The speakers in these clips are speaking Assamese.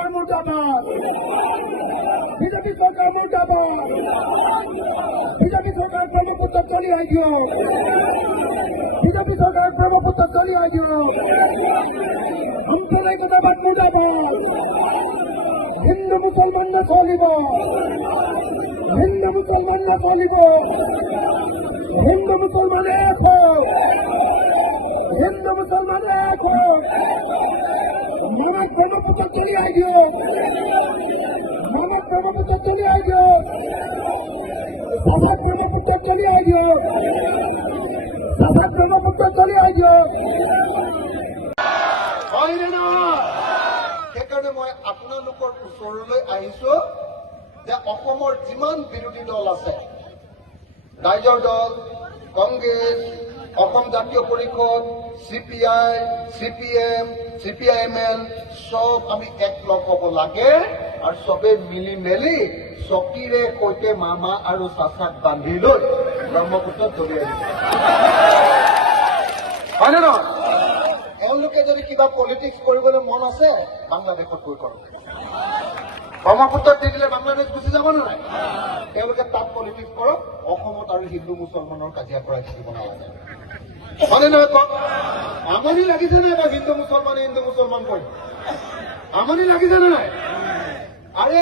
সরকার মুর্দাবাদ, বিজেপি সরকার মুর্দাবাদ, বিজেপি সরকার ব্রহ্মপুত্র চালিয়ে দিও, বিজেপি সরকার ব্রহ্মপুত্র চালিয়ে দিও, সাম্প্রদায়িকতাবাদ মুর্দাবাদ, হিন্দু মুসলমান না চলিব, হিন্দু মুসলমান না চলিব, হিন্দু মুসলমান এক হোক, হিন্দু মুসলমান এক হোক, মানব ব্রহ্মপুত্র চালিয়ে দিও, মানব ব্রহ্মপুত্র চালিয়ে দিও, সাসাক ব্রহ্মপুত্র চালিয়ে দিও, সাসাক ব্রহ্মপুত্র চালিয়ে দিও। হয়নে নহয়? সেইকাৰণে মই আপোনালোকৰ ওচৰলৈ আহিছো যে অসমৰ যিমান বিৰোধী দল আছে, ৰাইজৰ দল, কংগ্ৰেছ, অসম জাতীয় পৰিষদ, CPI, CPM, CPIML সব আমি একলগ হ'ব লাগে আৰু চবে মিলি মেলি চকীৰে সৈতে মামা আৰু চাচাক বান্ধি লৈ ব্ৰহ্মপুত্ৰত দলিয়াই দিছে। হয়নে নহয়? এওঁলোকে যদি কিবা পলিটিক্স কৰিবলৈ মন আছে বাংলাদেশত গৈ কৰক। ব্ৰহ্মপুত্ৰত দি দিলে বাংলাদেশ গুচি যাব নে নাই? তেওঁলোকে তাত পলিটিক্স কৰক, অসমত আৰু হিন্দু মুছলমানৰ কাজিয়া কৰাই থাকিব নালাগে। হয়নে নহয় কওক? আমনি লাগিছে নাই বা হিন্দু মুছলমান কৰি? আমনি লাগিছে নে নাই? আৰে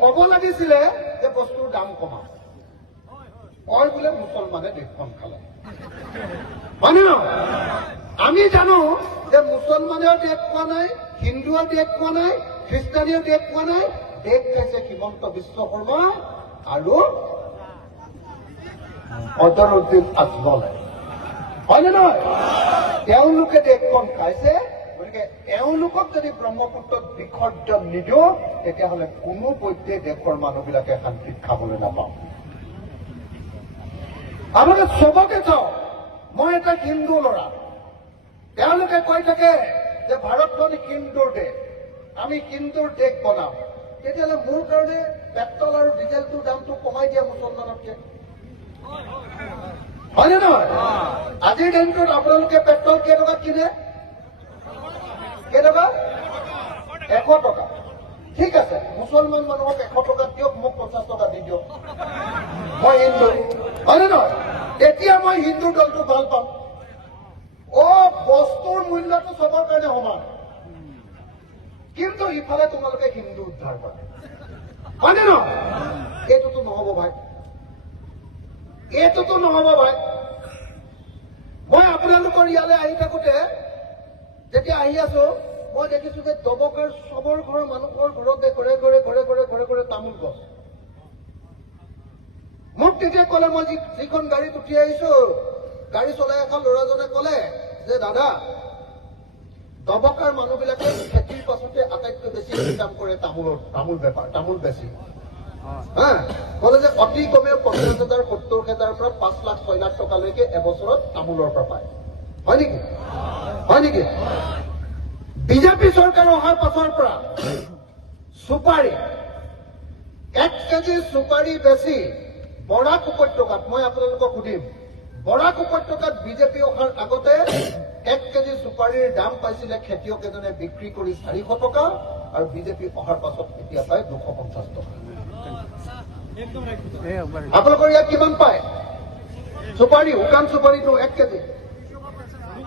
কব লাগিছিলে যে বস্তুৰ দাম কমাওক, কয় বোলে মুছলমানে দেশখন খালে। হয়নে নহয়? আমি জানো যে মুছলমানেও দেশ পোৱা নাই, হিন্দুৱেও দেশ পোৱা নাই, খ্ৰীষ্টানেও দেশ পোৱা নাই, দেশ খাইছে হিমন্ত বিশ্ব শৰ্মা আৰু অজৰুদ্দিন আজমলে। হয়নে নহয়? তেওঁলোকে দেশখন খাইছে। গতিকে এওঁলোকক যদি ব্ৰহ্মপুত্ৰত বিসৰ্জন নিদিওঁ তেতিয়াহ'লে কোনো পধ্যে দেশৰ মানুহবিলাকে শান্তিত খাবলৈ নাপাওঁ। আপোনালোকে চবকে চাওক, মই এটা হিন্দু ল'ৰা, তেওঁলোকে কৈ থাকে যে ভাৰতখন হিন্দুৰ দেশ, আমি হিন্দুৰ দেশ বনাম। তেতিয়াহ'লে মোৰ কাৰণে পেট্ৰল আৰু ডিজেলটোৰ দামটো কমাই দিয়া মুছলমানতকে। হয়নে নহয়? আজিৰ দিনটোত আপোনালোকে পেট্ৰল কেইটকা কিনে? কেইটকা? 100 টকা। ঠিক আছে, মুছলমান মানুহক 100 টকা দিয়ক, মোক 50 টকা দি দিয়ক, মই হিন্দু। হয়নে নহয়? তেতিয়া মই হিন্দু দলটো ভাল পাম। বস্তুৰ মূল্যটো চবৰ কাৰণে সমান, কিন্তু ইফালে তোমালোকে হিন্দু উদ্ধাৰ কৰা। হয়নে নহয়? এইটোতো নহব ভাই, এইটোতো নহব ভাই। মই আপোনালোকৰ ইয়ালৈ আহি থাকোতে যেতিয়া আহি আছো, মই দেখিছো যে দবকাৰ চবৰ ঘৰৰ মানুহৰ ঘৰতে ঘৰে ঘৰে ঘৰে ঘৰে ঘৰে ঘৰে তামোল গছ। মোক তেতিয়া কলে, মই যিখন গাড়ীত উঠি আহিছো, গাড়ী চলাই এখন ল'ৰাজনে কলে যে দাদা, দবকাৰ মানুহবিলাকে খেতিৰ পাছতে আটাইতকৈ বেছি ইনকাম কৰে তামোল বেপাৰ, তামোল বেছি। কলে যে অতি কমেও 50,000 70,000 পৰা 5 লাখ 6 লাখ টকালৈকে এবছৰত তামোলৰ পৰা পায়। হয় নেকি? হয় নেকি? বিজেপি চৰকাৰ অহাৰ পাছৰ পৰা চুপাৰী, 1 কেজি চুপাৰী বেছি বৰাক উপত্যকাত, মই আপোনালোকক সুধিম, বৰাক উপত্যকাত বিজেপি অহাৰ আগতে 1 কেজি চুপাৰীৰ দাম পাইছিলে খেতিয়ক এজনে বিক্ৰী কৰি 400 টকা, আৰু বিজেপি অহাৰ পাছত এতিয়া পায় 250 টকা। আপোনালোকৰ ইয়াত কিমান পায় চুপাৰী? শুকান চুপাৰীটো 1 কেজি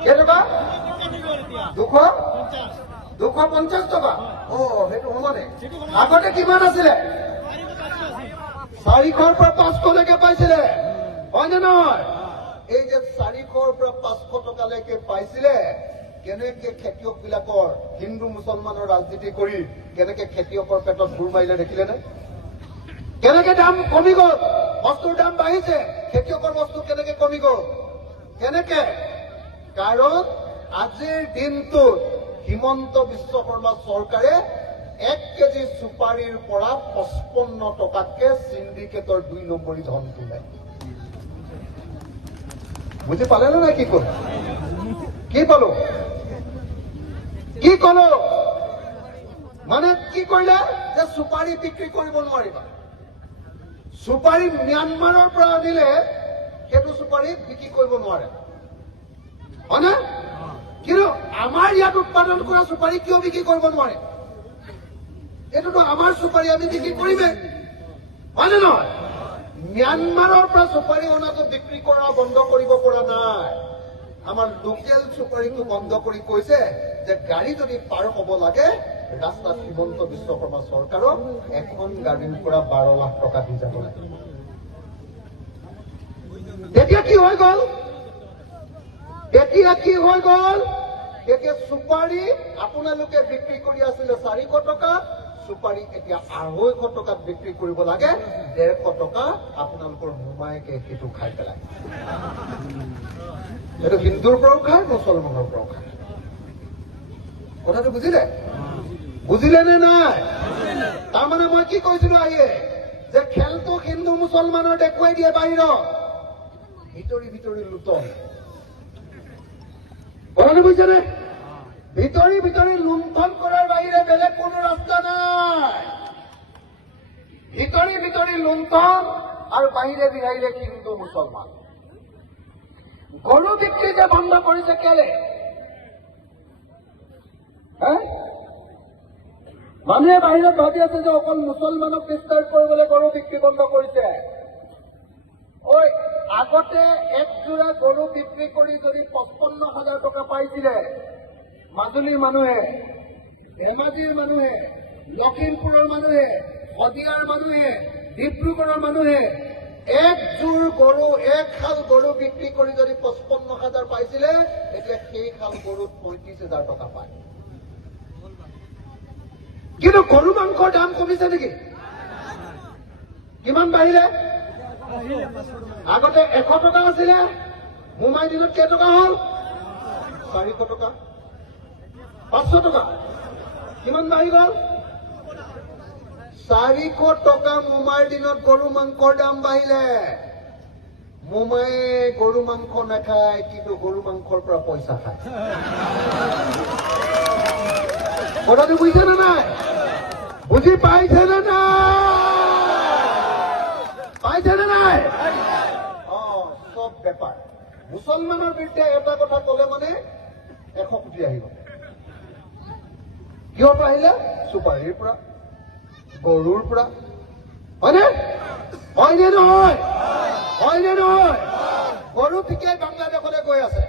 কেইটকা? 250 টকা। সেইটো সমানে। আগতে কিমান আছিলে? 400ৰ পৰা 500লৈকে পাইছিলে। হয়নে নহয়? এই যে 400ৰ পৰা 500 টকালৈকে পাইছিলে, কেনেকে খেতিয়ক বিলাকৰ, হিন্দু মুছলমানৰ ৰাজনীতি কৰি কেনেকে খেতিয়কৰ পেটত ঘূৰ মাৰিলে দেখিলেনে? কেনেকে দাম কমি গ'ল, বস্তুৰ দাম বাঢ়িছে, খেতিয়কৰ বস্তু কেনেকে কমি গ'ল? কেনেকে? কাৰণ আজিৰ দিনটোত হিমন্ত বিশ্ব শৰ্মা চৰকাৰে 1 কেজি চুপাৰীৰ পৰা 55 টকাতকে চিণ্ডিকেটৰ 2 নম্বৰী ধন তোলে। বুজি পালে নে নাই? কি কলো? কি পালো? কি কলো? মানে কি কৰিলে যে চুপাৰী বিক্ৰী কৰিব নোৱাৰিবা। চুপাৰী ম্যানমাৰৰ পৰা আনিলে সেইটো চুপাৰী বিক্ৰী কৰিব নোৱাৰে। হয়নে? কিন্তু আমাৰ ইয়াত উৎপাদন কৰা চুপাৰী কিয় বিক্ৰী কৰিব নোৱাৰে? এইটোতো আমাৰ চুপাৰী আমি বিক্ৰী কৰিমেই, হয় নে নহয়? ম্যানমাৰৰ পৰা চুপাৰী অনাটো বিক্ৰী কৰা বন্ধ কৰিব পৰা নাই। আমাৰ লোকেল চুপাৰীটো বন্ধ কৰি কৈছে যে গাড়ী যদি পাৰ হ'ব লাগে ৰাস্তাত হিমন্ত বিশ্ব শৰ্মা চৰকাৰক এখন গাড়ীৰ পৰা 12 লাখ টকা দি যাব লাগে। তেতিয়া কি হৈ গ'ল? এতিয়া চুপাৰী আপোনালোকে বিক্ৰী কৰি আছিলে 400 টকা, চুপাৰী এতিয়া 250 টকাত বিক্ৰী কৰিব লাগে। 150 টকা আপোনালোকৰ মোমায়েকে সেইটো খাই পেলায়। এইটো হিন্দুৰ পৰাও খায়, মুছলমানৰ পৰাও খায়। কথাটো বুজিলে নে নাই? তাৰমানে মই কি কৈছিলো আহিয়ে, যে খেলটো হিন্দু মুছলমানৰ দেখুৱাই দিয়ে বাহিৰত, ভিতৰি লুটন। কথাটো বুজিছেনে? ভিতৰি লুণ্ঠন কৰাৰ বাহিৰে বেলেগ কোনো ৰাস্তা নাই। ভিতৰি লুণ্ঠন আৰু বাহিৰে হিন্দু মুছলমান। গৰু বিক্ৰী যে বন্ধ কৰিছে কেলে? মানুহে বাহিৰত ভাবি আছে যে অকল মুছলমানক ডিষ্টাৰ্ব কৰিবলৈ গৰু বিক্ৰী বন্ধ কৰিছে। আগতে এক যোৰা গৰু বিক্ৰী কৰি যদি 55,000 টকা পাইছিলে মাজুলীৰ মানুহে, ধেমাজিৰ মানুহে, লখিমপুৰৰ মানুহে, শদিয়াৰ মানুহে, ডিব্ৰুগড়ৰ মানুহে, এক খাল গৰু বিক্ৰী কৰি যদি 55,000 পাইছিলে, এতিয়া সেই খাল গৰুত 35,000 টকা পায়। কিন্তু গৰু মাংসৰ দাম কমিছে নেকি? কিমান বাঢ়িলে? আগতে 100 টকা আছিলে, মোমাই দিনত কেইটকা হ'ল? 400 টকা, 500 টকা। কিমান বাঢ়ি গ'ল? 400 টকা মোমাইৰ দিনত গৰু মাংসৰ দাম বাঢ়িলে। মোমায়ে গৰু মাংস নাখায়, কিন্তু গৰু মাংসৰ পৰা পইচা খায়। কথাটো বুজিছেনে নাই? বুজি পাইছেনে নাই? চব বেপাৰ। মুছলমানৰ বিৰুদ্ধে এটা কথা কলে মানে 100 কোটি আহিব। কিহৰ পৰা আহিলে? চুপাৰীৰ পৰা, গৰুৰ পৰা। হয়নে নহয়? গৰু ঠিকেই বাংলাদেশলৈ গৈ আছে।